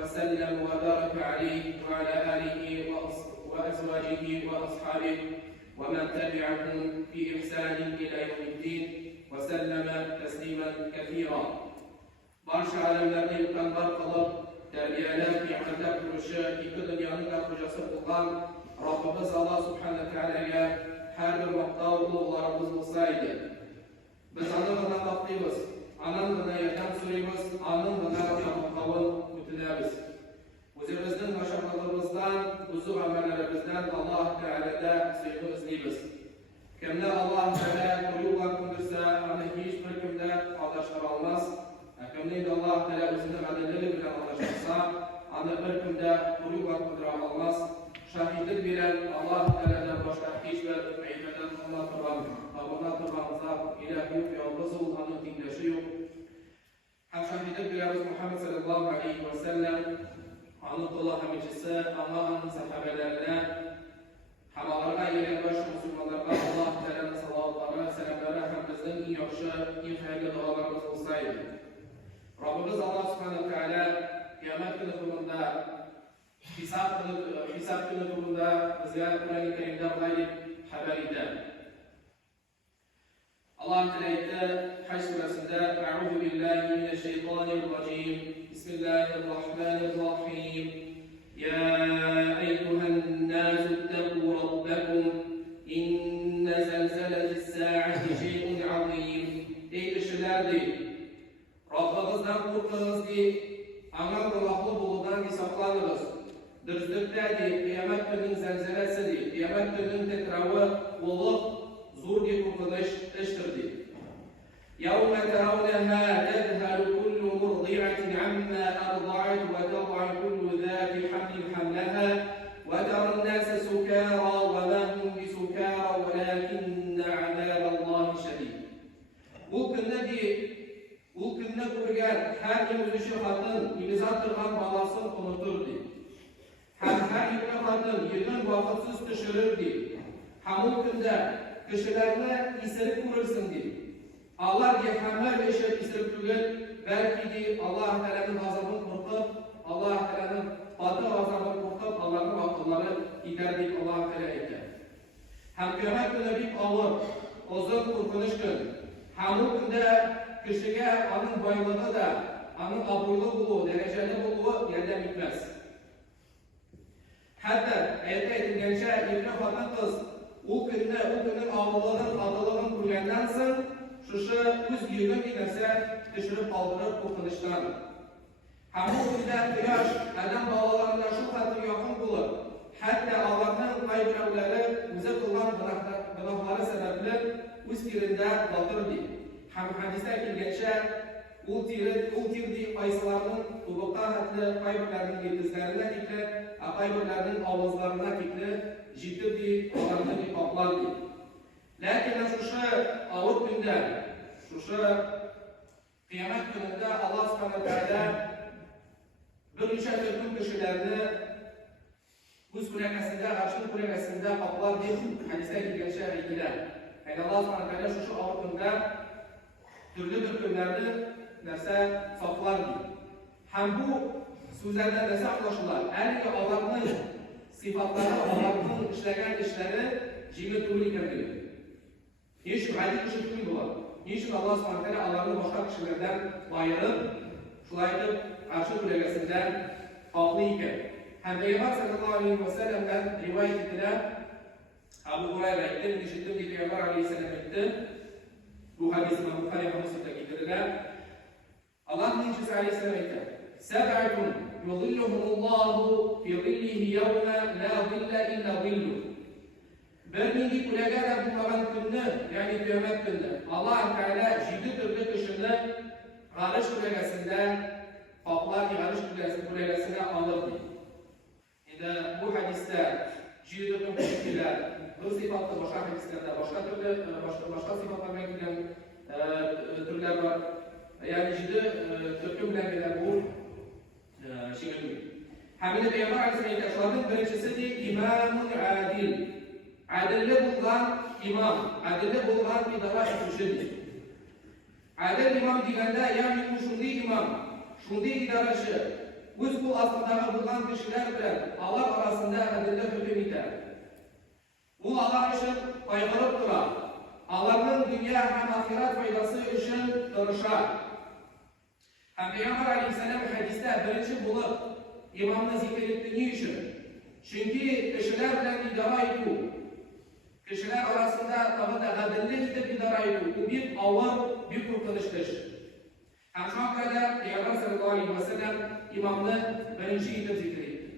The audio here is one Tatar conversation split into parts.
وسلم وبارك عليه وعلى آله وأزواجه وأصحابه ومن تبعهم بإحسان إلى يوم الدين وسلم تسليما كثيرا. Barcha alemlerde yukarılar kalıp, terbiyeler, nimetler kuruşu, iki dünyanın da kocası olan Rabbimiz Allah Subhanahu Teala'ya her bir vakta oğullarımız olsaydı. Biz anılığına baktığımız, anılığına yerden sürüyoruz, anılığına yapmakavun mütüleriz. Özümüzün maşakalımızdan, uzun amellerimizden Allah Teala'da suyunu izleyimiz. Kimde Allah Teala kuyular kundursa, onu hiçbir kimde adaşlar almaz. Kimde Allah Teala özünün adilleri bile adaşlarsa, onu bir kimde kuyular kundura almaz. Şahitlik bilen Allah Teala'dan başka hiçbir ibadeten Allah Teala'mıza ilahi yok, yalnız Allah'ın dinleşi yok. Hem şahitlik bilen Muhammed sallallahu aleyhi ve sellem Allah hamicisi, Allah'ın sahabelerine, havalarına gelen baş Müslümanlarına Allah Teala'nın salavatları, selamları hem bizden en yaxşı, en hayırlı dualarımız olsaydı. Rabbimiz Allah Subhanahu Teala kıyamet günü kurulunda, hesap günü kurulunda bizge Kur'an-ı Kerim'de böyle haber eder. Allah Teala etti Hac suresinde Eûzu billahi mineşşeytanirracim. Bismillahirrahmanirrahim. Ya eyyuhennâsu ittekû rabbekum. İnne zelzeletis-sâ'ati şey'un azîm. Ey kişilerdi, Rabbinizden korktunuz ki, ana Allah'lı buludan saklanırız. Düzlüklerdi, kıyamet günün zelzelesidir. Kıyamet günün tekrarı olup, zor bir korkunuş iştirdi. يَوْمَ تَرَوْنَهَا تَذْهَلُ كُلُّ مُرْضِعَةٍ عَمَّا أَرْضَعَتْ وَتَضَعُ كُلُّ ذَاتِ حَمْلٍ حَمْلَهَا وَتَرَى النَّاسَ سُكَارَىٰ وَمَا هُمْ بِسُكَارَىٰ وَلَٰكِنَّ عَذَابَ اللّٰهِ شَدِيدٌ. Bu günde ko'rgan har kim o'zicha xotin imzot turgan bolasin unuturdi. Har yukli xotin yig'in vaqtsiz tushirdi. Ham u kunda kishilarni isirib ko'rsin deydi. Allah diye hamma işe isirib tugul, balki Allah Teala'nın azabını korkup, Allah Teala'nın batı azabını korkup, Allah'ın vakıfları giderdik Allah Teala eder. Hem kıyamet günü bir ağır, uzun korkunuş gün. Hem o günde kişiye onun boyluğu da, onun abuylu buluğu, dereceli buluğu yerden bitmez. Hatta ayette edilgençe İbn-i Fatih kız, o günün ağırlığının, adılığının kurgandan sonra, şuşu üz yığın bir nerse düşürüp kaldırıp korkunuştan. Hem o günde kıyaş, adam bağlarında şu katı yakın bulur. Hatta Allah'ın kaybırevleri bize kılan günahları sebeple üz tirinde kaldırdı. Hem hadiste kilgençe o tirdi aysalarının ubukta hatlı kaybırlarının yıldızlarına dikli, kaybırlarının avazlarına dikli, ciddi onlarını bir kaplardı. Lakin şuşu ağır günde, şuşu kıyamet gününde Allah Subhanahu Teala bir neçə türkün kişilerini üz kurekasında, karşın kurekasında kaplar deyip hadiste kilgençe bilgiler. Yani Allah Subhanahu Teala şuşu ağır günde türlü türkünlerini nerse saklar deyip. Hem bu sözlerden nerse anlaşılar. Eğer ki Allah'ın sıfatları, Allah'ın işlegen işleri cimri tuğlu iken niçin adi kişi tüm bular? Niçin Allah Subhanahu Teala Allah'ın başka kişilerden ayırıp, şulaydıp, karşı bölgesinden haklı iken. Hem Peygamber sallallahu aleyhi ve sellem'den rivayet edilen Abu Hurayra etti, işittim ki Peygamber aleyhisselam etti. Bu hadis İmam Bukhari ve Müslim'de getirilen Allah'ın incisi aleyhisselam etti. Seb'atun yuzilluhumullahu fi zillihi yevme la zille illa zilluh. Bir mingi kulegalar bulmagan günü, yani kıyamet günü, Allah Teala 7 türlü kişini karış kulegasında, kaplar karış kulegasına alırdı. İşte bu hadiste 7 türlü kişiler, bu sıfatlı başka hadislerde, başka sıfatlardan gelen türler var. Yani 7 türlü bilen bu şeyin. Hamile Peygamber Aleyhisselam'ın birincisi de İmamun Adil. Adilli bulunan imam, adilli bulunan bir daha etmiştir. Adil imam degende yani şundi imam, şundi idarəçi, o'z qo'l ostidagi bo'lgan kishilar bilan Allah orasida adillik hukm etadi. U Allah uchun qayg'urib turadi. Allahning dunyo ham oxirat foydasi uchun tirishadi. Payg'ambar alayhisalom hadisda birinchi bo'lib imomni zikr etgani uchun, chunki kishilar bilan idora etib, kishilar orasida adillik etib idora etib, u bir og'ir, bir qo'rqinchli ish. Hamshokada Payg'ambar sallallohu alayhi vasallam imomni birinchi etib zikr etdi.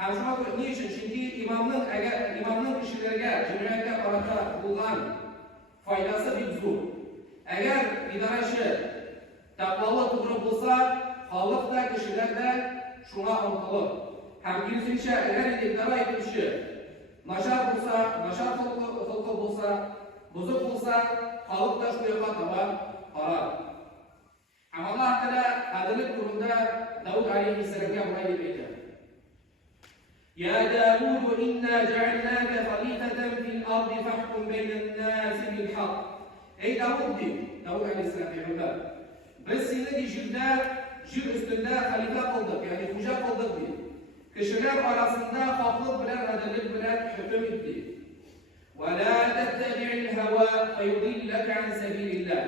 Hamshok nima uchun? Chunki imomning kishilarga jamiyatga qarata bo'lgan foydasi bir zo'r. Agar idorachi taqvoli to'g'ri bo'lsa, xalqda kishilarda shunga umtilib, ham kirishcha agar idora etuvchi nashar bo'lsa, nashar xalqi bo'lsa, buzuq bo'lsa, xalqda shu yoqqa qarab qaradi. Allah Taala adillik turida Davud alayhissalomga bunday deb aytdi: Ya Davud, inna ja'alnaka khalifatan fil ardi fahkum baynan nas bil haqq. Ey Davud alayhissalom payg'ambar, biz seni yer ustida xalifa qildik, ya'ni xo'ja qildik deydi. Kishilar orasida haqlik bilan adillik bilan hukm etdik. Va la tattabi'il hawa fayudillaka an sabilillah.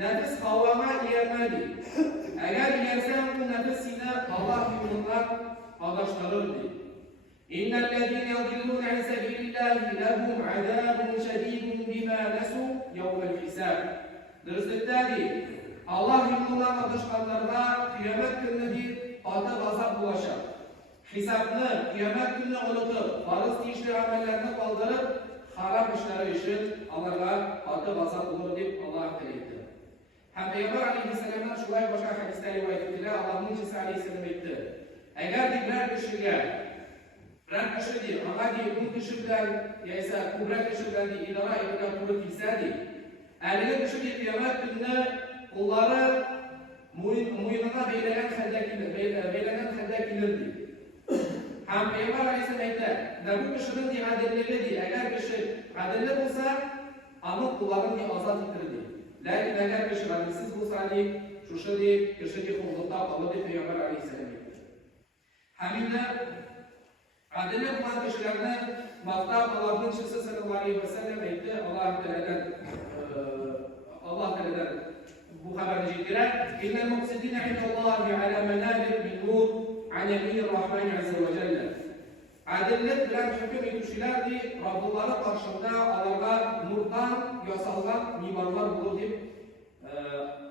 Nafs havoga iyamadi. Agar iyarsang, bu nafs seni Alloh yo'lidan adashtirar deydi. Innal ladina yudilluna an sabilillahi lahum azabun shadidun bima nasu yawm al-hisab. Durustdagi Allah yo'lidan adashganlarga qiyomat kunida qattiq azob bo'lacak. Hisobni qiyomat kunida unutib, farz ishli amallarni qoldirib, harom ishlari uchun Allohga qattiq azob bo'lur deb Alloh aytdi. Ham Payg'ambar alayhissalomdan shulay boshqa hadisda rivoyat etilgan. Allohning Rasul alayhissalom aytdi: agar biror kishiga bu kishi bilan esa ko'proq kishi bilan idora etgan to'g'ri kelsa-di, haligi kishi qiyomat kunida qo'llari mo'yniga beylagan holda kelirdi. Ham Payg'ambar alayhissalom aytdi: bu kishining adilligi, agar kishi adilli bo'lsa, uni qo'llarini ozod etirdi. Lakin agar kishi adilsiz bo'lsa, shushidi kishiga huquqda qoladi Payg'ambar alayhissalom aytdi. Hamda adillik bilan kishilarni maqtab Allohning Rasul sallallohu alayhi vasallam aytdi. Alloh Taoladan bu xabarni aytdilar: "Innal muqsidina indallahi ala manabir min nur an yaminir rahman azza wa jalla." Adillik bilan hukm etuvchilarni Robbilari qarshida ularga nurdan yasalgan minbarlar bo'lur deb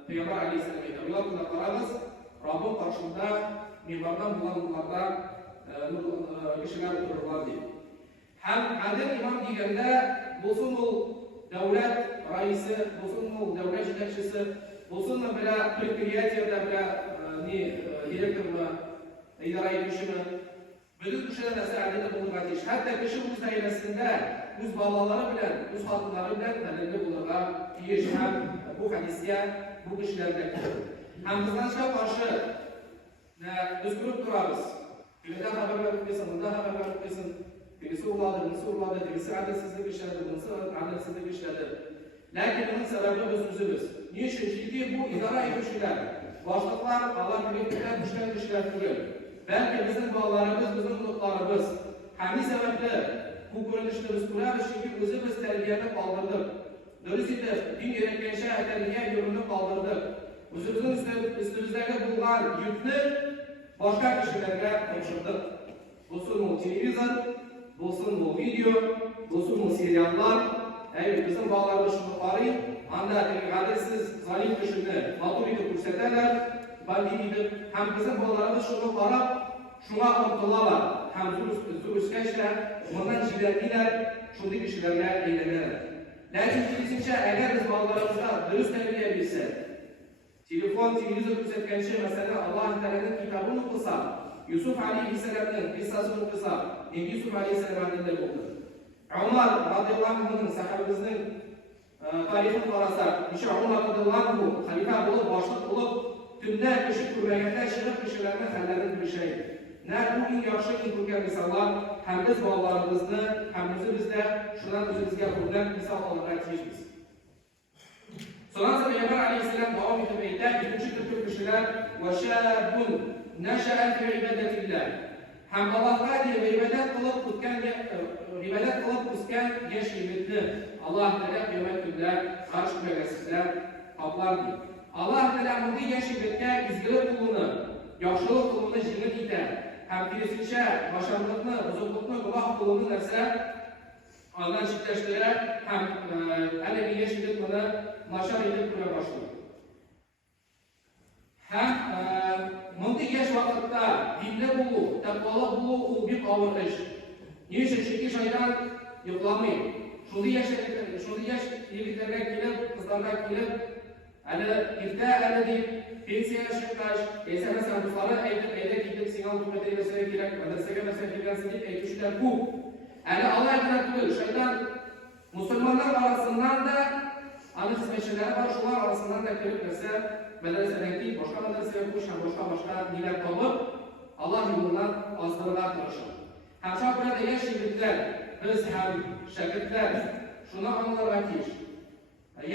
Payg'ambar alayhissalom aytdi. Ular buni qaramiz, Robbim qarshida minbardan bo'lgan nurlardan kishilar o'tirurlar deb. Ham adil imom deganda bo'lsin u davlat raisi, bo'lsin u davlat yetakchisi, bo'lsin bila предприятиеda bila direktormi, idora etuvchimi, butun kishilar narsa adil bo'lib o'tish. Hatto kishi o'z oilasida, o'z bolalari bilan, o'z xotinlari bilan adil bo'lishga tegish ham bu hadisga bu kishilarga. Ham bizga qarshi biz ko'rib turamiz. Birida xabarlar o'qiysan, bunda xabarlar o'qiysan. Birisi urladi, birisi adalsizlik ishladi, bunisi adalsizlik ishladi. Lakin buning sababi biz o'zimiz. Niye uchun? Chunki bu idora etuvchilar, boshliqlar Alloh bilan tushgan kishilar tugul. Balki bizning bolalarimiz, bizning urug'larimiz. Hamma sababli bu ko'rinishni biz ko'ramiz, chunki o'zimiz tarbiyani qoldirdik. Durustida din yaratgancha aytilgan yo'lni qoldirdik. O'zimizning ustimizdagi bo'lgan yukni boshqa kishilarga topshirdik. Bo'lsin u televizor, bo'lsin u video, bo'lsin u seriallar. Bizim bolalarimiz shuni qarayib, anda adilsiz zalim kishini noto'g'ri ko'rsatadilar. Balki ham bizim bolalarimiz shuni qarab, shunga umtilalar. Ham zo'rishga bundan jiddiy shunday kishilarga aylanadi. Lekin fikrimcha agar biz bolalarimizga durust tarbiya bersak, telefon, televizor ko'rsatgancha, masalan, Alloh taolaning kitobini o'qisa, Yusuf alayhissalomning qissasini o'qisa, Yusuf alayhissalom adillar bo'ldi. Umar radhiyallohu anhuning sahabimizning tarixini qarasak, o'sha Umar radhiyallohu anhu xalifa bo'lib, boshliq bo'lib, tunda kishi ko'rmaganda chiqib kishilarning hallarini bilishaydi. Na bu eng yaxshi ko'rgan misollar ham biz bolalarimizni, ham o'zimizda shundan o'zimizga o'rnak misol olishimiz. Sonra Peygamber Aleyhisselam devam edip eyler, ikinci türlü kişiler وَشَابٌ نَشَأَ فِي عِبَادَةِ اللّٰهِ Hem Allah'a diye ibadet kılıp kusken yaş yigitni Allah Teala kıyamet günde karşı köylesizler kaplar diye. Allah Teala bunday yaş yigitga izgilik qulini, yaxshilik qulini jigit etar. Hem kirisincha başarılıkni, buzuqlikni guvoh qulini narsa ondan chetlashtirar, ham haligi yash yigit buni nashar etib ko'ra boshlaydi. Hem bunday yash vaqtda dinli bo'lu, taqvoli bo'lu u bir og'ir ish. Chunki shayton yo'qlamaydi. Shunday yash yigitlarga kelib, qizlarga kelib, hali erta deb pensiyaga chiqqach, esa masalan do'stlari aytib senga o'qitib bersa kerak, madrasaga masalan kelgansan deb aytishlar ko'p. Hali Allah aytgan shayton musulmonlar orasidan da ana xizmatchilar bor, shular orasidan da kirib kirsa, madrasadagi boshqa madrasaga qo'shib, boshqa nilar topib, Alloh yo'lidan ozdirlar turishadi. Ham shu bilan yash yigitlar, biz ham shogirdlar shuni anglaramiz.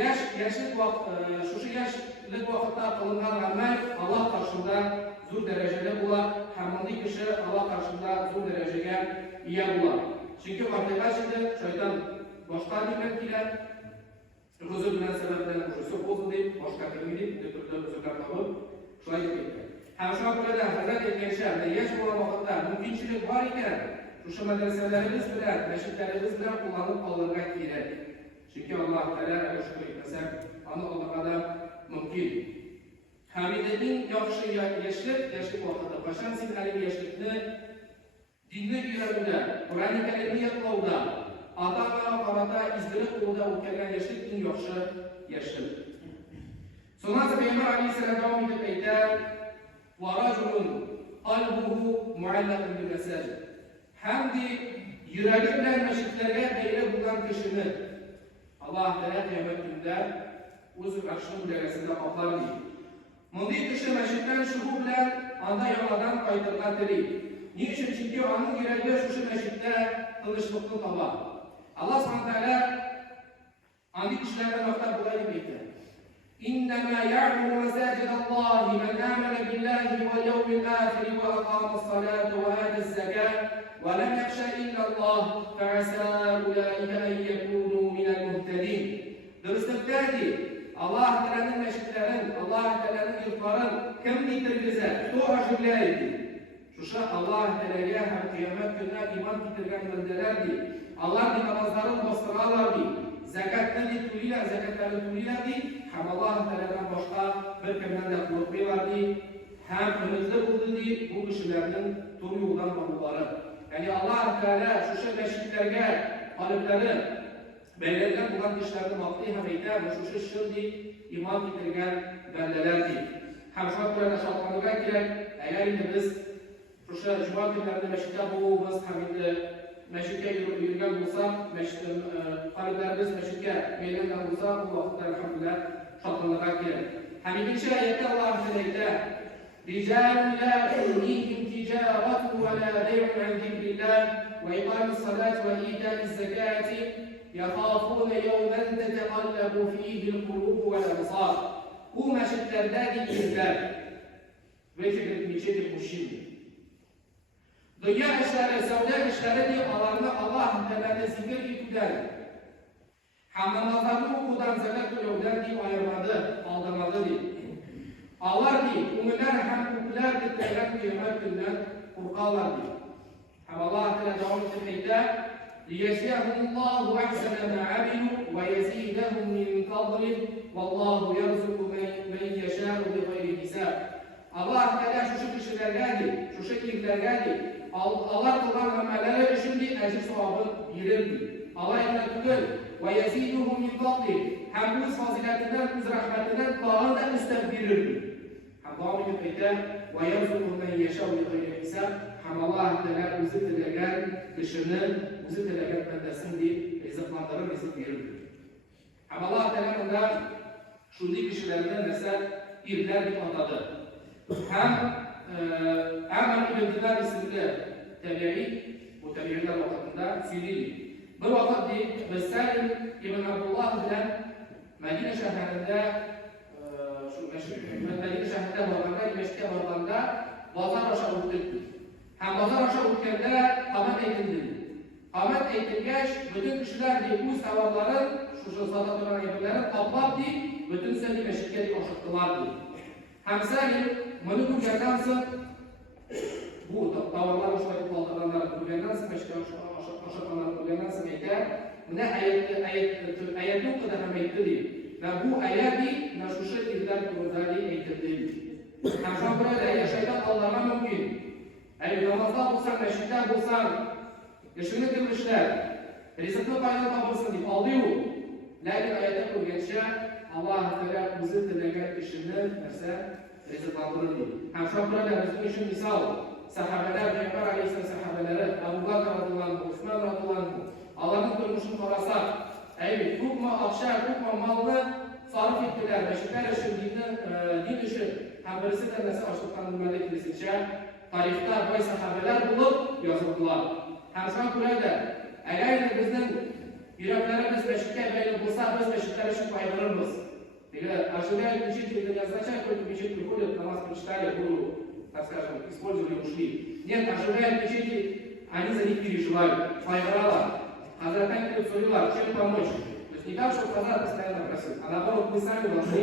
Yashlik vaqtda qilingan amal Alloh qarshisida zo'r darajada bo'ladi. Hamma kishi Alloh qarshisida zo'r darajaga ega bo'ladi. Chunki haqiqatda shayton boshqa bilan keladi. O'zi bilan sababdan o'zi bo'ldi, boshqa qilmaydi, deb turib o'zlar topib, shulay ketdi. Ham shu bilan Hazrat aytgancha, yash vaqtda mumkinchilik bor ekan, o'sha madrasalarimiz bilan, masjidlarimiz bilan qo'llanib qoldirgan kerak. Chunki Alloh taolo shu qilsa, uni Allohga mumkin. Hamidning yaxshi yashlik vaqtida qachonsin haligi yashlikni dinni o'rganishda, Qur'oni Karimni yodlovda, ota-ona qarata izdirob qiluvda o'tgan yashlik eng yaxshi yashlik. So'ngra Peygamber Aleyhisselam davom etib aytadi: "Va rajulun qalbuhu mu'allaqun bil masajid." Hamdi yuragi bilan masjidlarga bog'liq bo'lgan kishini Alloh taolo qiyomat kunida o'z rahmat dairasida oqlar. Bunday kishi masjiddan shubu bilan anda yo'ldan qaytargan tirik. Niye çünkü onun yuragi shu masjidda tinchlikni topadi. Allah subhanahu wa ta'ala andi kishilarga maqtab bo'ladi deydi. إنما يعمر مساجد الله من آمن بالله واليوم الآخر وأقام الصلاة وآتى الزكاة ولم يخش إلا الله فعسى أولئك أن يكونوا من المهتدين. Dürüstlükteki Allah Teala'nın meşritlerin, Allah Teala'nın yurtların kim bitirgize, o aşırlaydı. Şuşa Allah Teala'ya hem kıyamet gününe iman bitirgen bendelerdi. Allah bir namazların bastırarlardı. Zekatları tuliler, zekatları tulilerdi. Hem Allah Teala'dan başka bir kimden de korkuyorlardı. Hem ümitli buldu bu kişilerin turu yoldan varlıkları. Yani Allah Teala şuşa meşritlerge kalıpları belirlen bulan kişilerin vakti hem eyler ve şuşa şimdi iman bitirgen bendelerdi. Hem şu an burada şartlarına gerek, eğer biz şuşa cuma günlerinde meşritte bu biz hem meşritte yürüyen olsa, kalıplarımız meşritte meydandan olsa bu vakitte elhamdülillah şartlarına gerek. Hem ikinci ayette Allah Teala رجال لا تلهيهم تجارة ولا بيع عن ذكر الله وإقام الصلاة وإيتاء الزكاة يخافون يوما تتقلب فيه القلوب والأبصار. Bu meşritlerdeki izler ve çekilmeyecek bu şimdi. Dünya işleri, savda işleri diye alanı Allah Teala'da zikir ettiler. Hem namazlarını okudan, zekat yoldan diye ayırmadı, aldırmadı diye. Allah diye, umurlar hem popüler detaylar kıyamet günden korkarlar diye. Hem Allah Teala devam etmekte, لِيَجْزِيَهُمُ اللّٰهُ أَحْسَنَ مَا عَمِلُوا وَيَزِيدَهُم مِّن فَضْلِهِ وَاللّٰهُ يَرْزُقُ مَن يَشَاءُ بِغَيْرِ حِسَابٍ. Allah Teala şu kişilerge, şu şekillerge, Allah kılan amelleri şimdi ecir sevabı verirdi. Allah emrettiği ve yeziduhum min fadlih. Hem bu faziletinden, bu rahmetinden daha da üstlendirirdi. Hem devam edip eder ve yerzuku men yeşâv bi gayri hisab. Hem Allah Teala özü dilegen kişinin, özü dilegen bendesin diye rızıklandırır, rızık verirdi. Hem Allah Teala'nın da şunday kişilerden mesela irler bir atadı. Hem Amr ibn Dinar isimli tabi'i, bu tabi'iler vaktinde söyledi. Bir vakit Salim ibn Abdullah bilen Medine şehrinde Medine şehrinde varganda, meşke varganda bazar aşağı uğuttu. Hem bazar aşağı uğutkende kamet eğitildi. Kamet eğitilgeç, bütün kişiler diye bu savarların, şu sadat olan yapıların kaplap diye, bütün seni meşke diye aşıktılar diye. Hem sen bunu bu yerdansın, bu tavarlar aşağı kaldırılanlar bu yerdansın, meşke aşıklanlar bu yerdansın eğitir. Buna ayetlik kadar hem eğitildi. Ve bu ayeti naşuşu izler kurulları eğitildi. Hem şu an burada yaşaydan Allah'a mümkün. Namazda bulsan, meşrikten bulsan, yaşını kılmışlar, rızıklı payını tapırsın deyip alıyor. Lakin ayette kurulgençe Allah-u Teala bizi dileyen işini mesela rızıklandırır deyip. Hem şu an burada bizim için misal, sahabeler, Peygamber Aleyhisselam sahabeleri, Abu Bakr radıyallahu anh, Osman radıyallahu anh, Allah'ın durmuşunu korasak, hukma akşar, hukma malını sarf ettiler, meşrikler için, din için, hem birisi de mesela açlıktan bilmeli kilisince, tarihte vay sahabeler bulup yazıldılar. Hem şu an burada, eğer bizden yüreklerimiz meşrikke böyle bulsa, biz meşrikler için paylarımız. Peki, aşırıya için yazılacak, bir şey приходят намаз почитали, гуру, так скажем, использовали, ушли. Нет, ожидают печати, они за них переживают, пайварала. Хазратан говорит, союза, чем помочь? То есть не так, что Хазрат постоянно просил, а наоборот, мы сами должны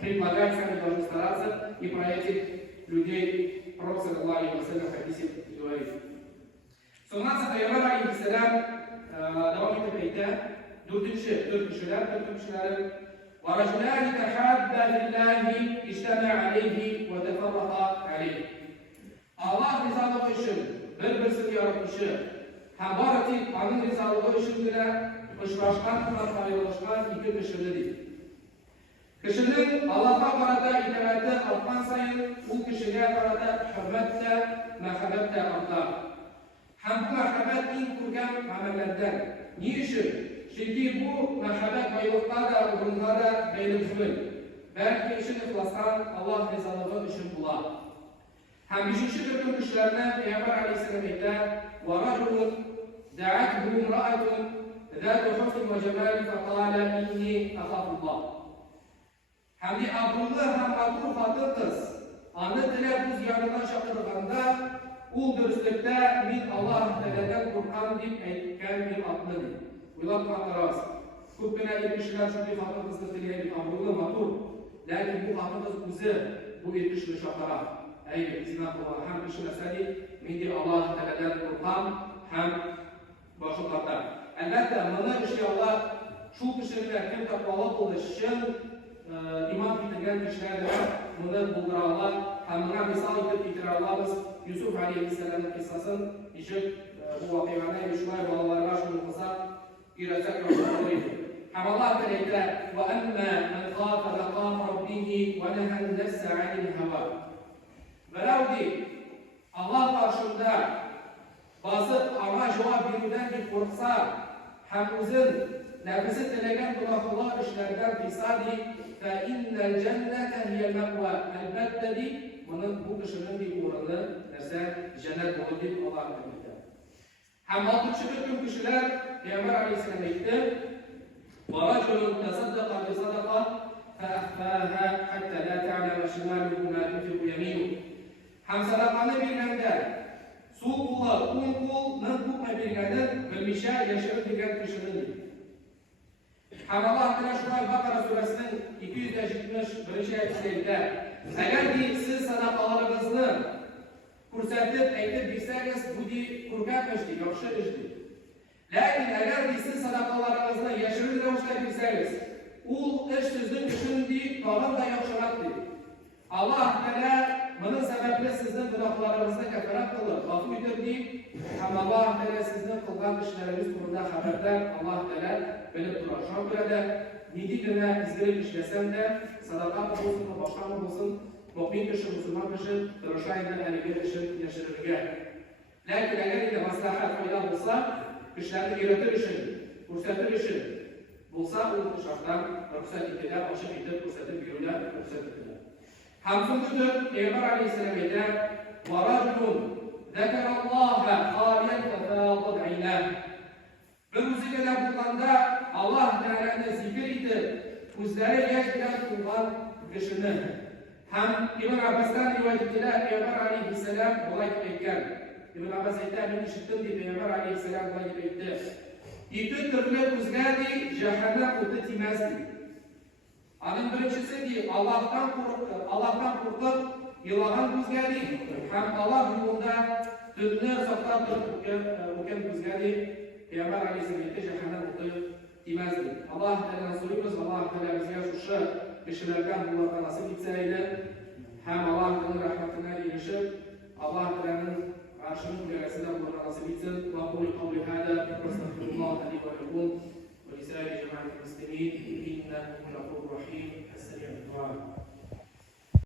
предлагать, сами должны стараться и про этих людей Пророк саллаллаху алейхи ва саллям в хадисе говорит. Соннан Peygamber aleyhisselam devam edip ayette, dört kişilerin وَرَجُلَانِ تَحَابَّا فِي اللّٰهِ اِجْتَمَعَ عَلَيْهِ وَتَفَرَّقَا عَلَيْهِ. Allah rızalığı için birbirisi yaratmışı, hem baratı onun rızalığı için bile kışlaşkan, ayrılışkan iki kişileri. Kişinin Allah'a karada itaati artman sayın, bu kişiye karada hürmette, merhabette artar. Hem bu merhabet en kurgan amellerden. Niçin? Çünkü bu merhabet bayılıklarda, urunlarda beylikmin. Belki işin ihlastan Allah rızalığı için bular. Hem üçüncü türlü kişilerine Peygamber Aleyhisselam eder, وَرَجُلٌ دَعَتْهُ امْرَأَةٌ ذَاتُ حُسْنٍ وَجَمَالٍ فَقَالَ إِنِّي أَخَافُ اللّٰهِ. Hem de abrunlu hem matur fatır kız, anı dile bu ziyarına şakırganda, ul dürüstlükte min Allah Teala'dan korkan deyip eğitken bir atlıdır. Uylatma tarafı. Küppüne yetmişler çünkü fatır kızı dileyen bir abrunlu matur. Lakin bu fatır kız bizi bu yetmişli şakara. Evet, izin akıllar hem kişiler min de Allah Teala'dan korkan hem başlıklardan. Elbette bana inşallah şu kişiler kim takvalı oluşun iman bitirgen kişilerle bunu buldurarlar. Hem buna misal edip bitirarlarız. Yusuf Aleyhisselam'ın kıssasın işit bu vakıyanı Yuşmay bağlarına şunu kısa girecek yollarıydı. Hem Allah Teala وَأَمَّا مَنْ خَافَ مَقَامَ رَبِّهِ وَنَهَى النَّفْسَ عَنِ الْهَوَى. Velev ki Allah karşında basıp ama cevap verirden bir korksa hem uzun nefsi dilegen günahlar işlerden fisadi فَاِنَّ الْجَنَّةَ هِيَ الْمَقْوَى. Elbette di bunun bu kişinin bir uğrunu mesela cennet olabilir Allah'ın emridir. Hem altıncı tüm kişiler Peygamber Aleyhisselam etti. وَرَجُلٌ تَصَدَّقَ بِصَدَقَةٍ فَأَخْفَاهَا حَتَّى لَا تَعْلَمَ شِمَالُهُ مَا تُنْفِقُ يَمِينُهُ. Hem sadakanı bilgende sol kula, un kulun tutma bilgenden bilmişe yaşayıp bilgen kişinin. Hem Allah Teala şu an Bakara suresinin 271. ayetinde eğer ki siz sadakalarınızı kursatıp aytıp bilseniz bu di kurgatmıştı, yaxşı işti. Lakin eğer ki siz sadakalarınızı yaşayıp bilseniz o iş sizin için di kalan da yaxşılaktı. Allah Teala bunun sebeple sizin günahlarınızı kefaret kılır, affı edir deyip hem Allah Teala sizin kılgan işleriniz konusunda haberdar. Allah Teala bilip durar. Şu an burada nidikine izleyip işlesem de sadakat olsun, başkan olsun, mümin kişi, Müslüman kişi, tırışayla bir işin yaşarırken. Lakin eğer de maslahat fayda olsa, kişilerini yönetir işin, kursatır işin bulsa, o şarttan ruhsat ettiler, açık edip kursatır birine ruhsat ettiler. Hamsuncudur, Peygamber Aleyhisselam eder, وَرَجُلٌ ذَكَرَ اللّٰهَ خَالِيًا فَفَاضَتْ عَيْنَاهُ. Bir müzikede bulganda Allah Teala'nı zikir edip, Kuzları yaş bilen kullan kışını. Hem İbn Abbas'tan rivayet edilen Peygamber Aleyhisselam olay etken. İbn Abbas etti, ben işittim diye Peygamber Aleyhisselam olay etti. İki türlü kuzları cehennem kutu timezdi. Anın birincisi ki Allah'tan korkup yılan kuzları hem Allah yolunda dünler saklar bukan kuzları Peygamber Aleyhisselam'da cehennem kutu timezdi. Allah Teala soruyoruz, Allah Teala bize şu kişilerden Allah'a nasip etseydi, hem Allah Teala rahmetine erişip Allah Teala'nın arşının müessesine Allah'a nasip etsin. Ve kulu kavli hâdâ ve estağfirullah li ve lekum ve lisâli cemaat-i muslimin innehu gafurur rahîm. Esselamu aleyküm.